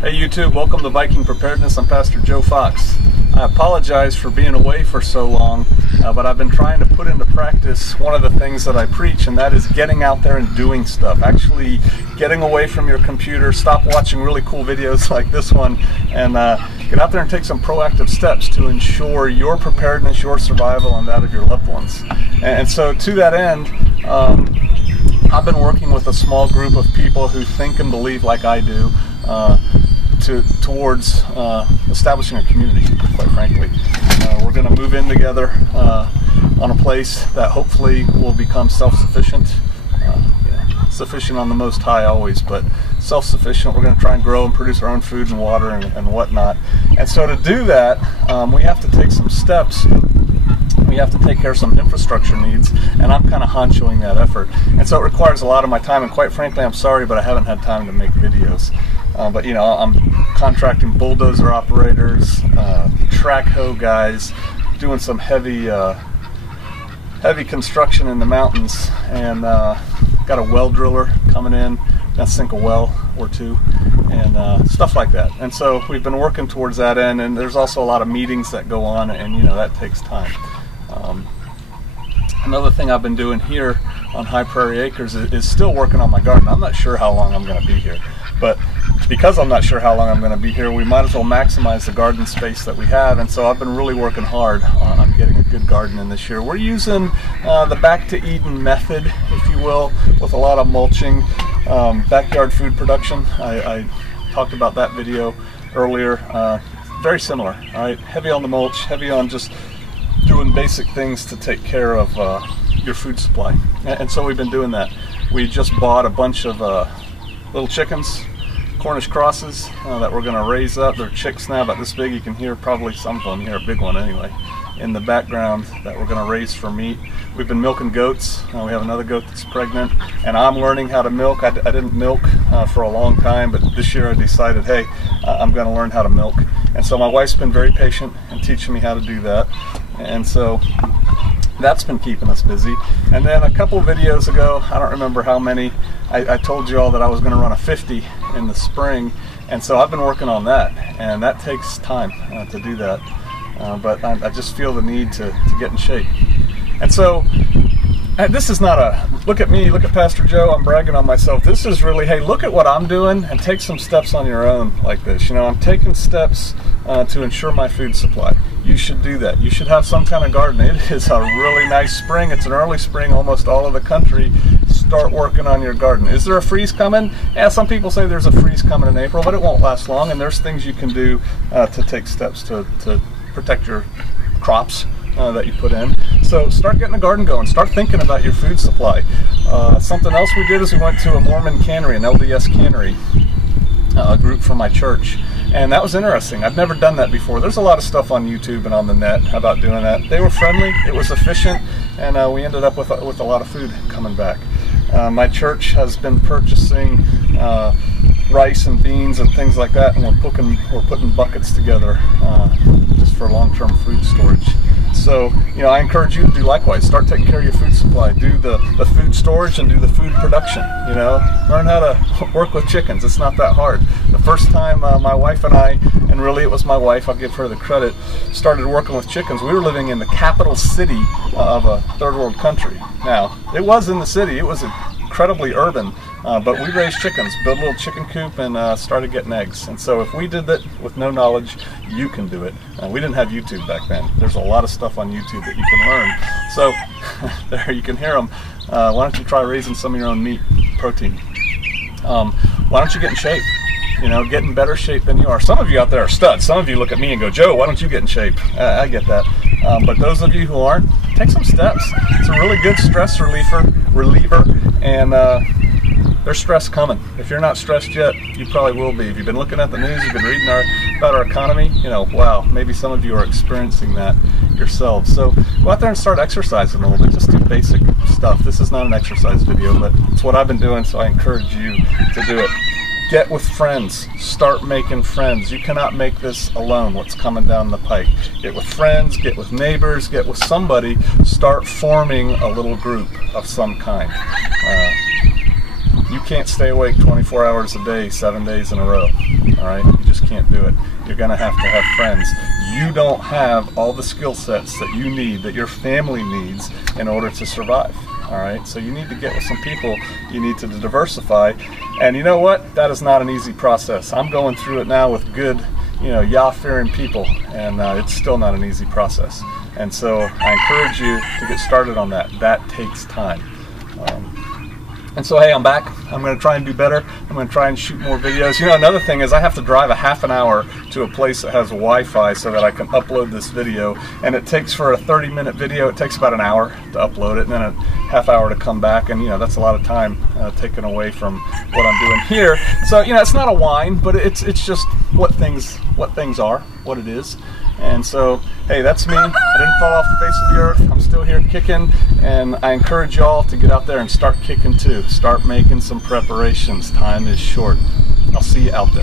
Hey YouTube, welcome to Viking Preparedness. I'm Pastor Joe Fox. I apologize for being away for so long, but I've been trying to put into practice one of the things that I preach, and that is getting out there and doing stuff. Actually getting away from your computer, stop watching really cool videos like this one, and get out there and take some proactive steps to ensure your preparedness, your survival, and that of your loved ones. And so to that end, I've been working with a small group of people who think and believe like I do, towards establishing a community, quite frankly. We're going to move in together on a place that hopefully will become self-sufficient. Sufficient on the Most High always, but self-sufficient. We're going to try and grow and produce our own food and water and whatnot. And so to do that, we have to take some steps. We have to take care of some infrastructure needs, and I'm kind of honchoing that effort. And so it requires a lot of my time, and quite frankly, I'm sorry, but I haven't had time to make videos. But you know, I'm contracting bulldozer operators, track hoe guys, doing some heavy construction in the mountains, and got a well driller coming in, gonna sink a well or two, and stuff like that. And so we've been working towards that end, and there's also a lot of meetings that go on, and you know, that takes time. Another thing I've been doing here on High Prairie Acres is still working on my garden. I'm not sure how long I'm going to be here, but because I'm not sure how long I'm going to be here, we might as well maximize the garden space that we have. And so I've been really working hard on getting a good garden in this year. We're using the Back to Eden method, if you will, with a lot of mulching, backyard food production. I talked about that video earlier. Very similar, all right? Heavy on the mulch, heavy on just doing basic things to take care of your food supply. And so we've been doing that. We just bought a bunch of little chickens, Cornish crosses, that we're going to raise up. They're chicks now about this big. You can hear probably some of them, hear a big one anyway, in the background, that we're going to raise for meat. We've been milking goats. We have another goat that's pregnant, and I'm learning how to milk. I didn't milk for a long time, but this year I decided, hey, I'm going to learn how to milk. And so my wife's been very patient in teaching me how to do that. And so that's been keeping us busy. And then a couple videos ago, I don't remember how many, I told you all that I was going to run a 50 in the spring, and so I've been working on that, and that takes time to do that. But I just feel the need to get in shape. And so this is not a, look at me, look at Pastor Joe, I'm bragging on myself. This is really, hey, look at what I'm doing and take some steps on your own like this. You know, I'm taking steps to ensure my food supply. You should do that. You should have some kind of garden. It is a really nice spring. It's an early spring, almost all of the country. Start working on your garden. Is there a freeze coming? Yeah, some people say there's a freeze coming in April, but it won't last long, and there's things you can do to take steps to protect your crops that you put in. So start getting a garden going. Start thinking about your food supply. Something else we did is we went to a Mormon cannery, an LDS cannery, a group from my church. And that was interesting. I've never done that before. There's a lot of stuff on YouTube and on the net about doing that. They were friendly, it was efficient, and we ended up with a lot of food coming back. My church has been purchasing rice and beans and things like that, and we're putting buckets together just for long-term food storage. So, you know, I encourage you to do likewise. Start taking care of your food supply. Do the food storage and do the food production. You know, learn how to work with chickens. It's not that hard. The first time my wife and I, and really it was my wife, I'll give her the credit, started working with chickens, we were living in the capital city of a third world country. Now, it was in the city. It was incredibly urban, but we raised chickens, built a little chicken coop, and started getting eggs. And so if we did that with no knowledge, you can do it. We didn't have YouTube back then. There's a lot of stuff on YouTube that you can learn. So there, you can hear them. Why don't you try raising some of your own meat, protein? Why don't you get in shape? You know, get in better shape than you are. Some of you out there are studs. Some of you look at me and go, Joe, why don't you get in shape? I get that. But those of you who aren't, take some steps. It's a really good stress reliever, and there's stress coming. If you're not stressed yet, you probably will be. If you've been looking at the news, you've been reading about our economy, you know, wow, maybe some of you are experiencing that yourselves. So go out there and start exercising a little bit. Just do basic stuff. This is not an exercise video, but it's what I've been doing, so I encourage you to do it. Get with friends. Start making friends. You cannot make this alone, what's coming down the pike. Get with friends, get with neighbors, get with somebody. Start forming a little group of some kind. You can't stay awake 24 hours a day, 7 days in a row. All right, you just can't do it. You're gonna have to have friends. You don't have all the skill sets that you need, that your family needs in order to survive. All right, so you need to get with some people. You need to diversify, and you know what? That is not an easy process. I'm going through it now with good, Yah-fearing people, and it's still not an easy process. And so I encourage you to get started on that. That takes time. And so, hey, I'm back. I'm going to try and do better. I'm going to try and shoot more videos. Another thing is I have to drive a half an hour to a place that has Wi-Fi so that I can upload this video. And it takes, for a 30-minute video, it takes about an hour to upload it, and then a half hour to come back. And, that's a lot of time taken away from what I'm doing here. So, it's not a whine, but it's just what things are, what it is. And so, hey, that's me. I didn't fall off the face of the earth. I'm still here kicking, and I encourage y'all to get out there and start kicking too. Start making some preparations. Time is short. I'll see you out there.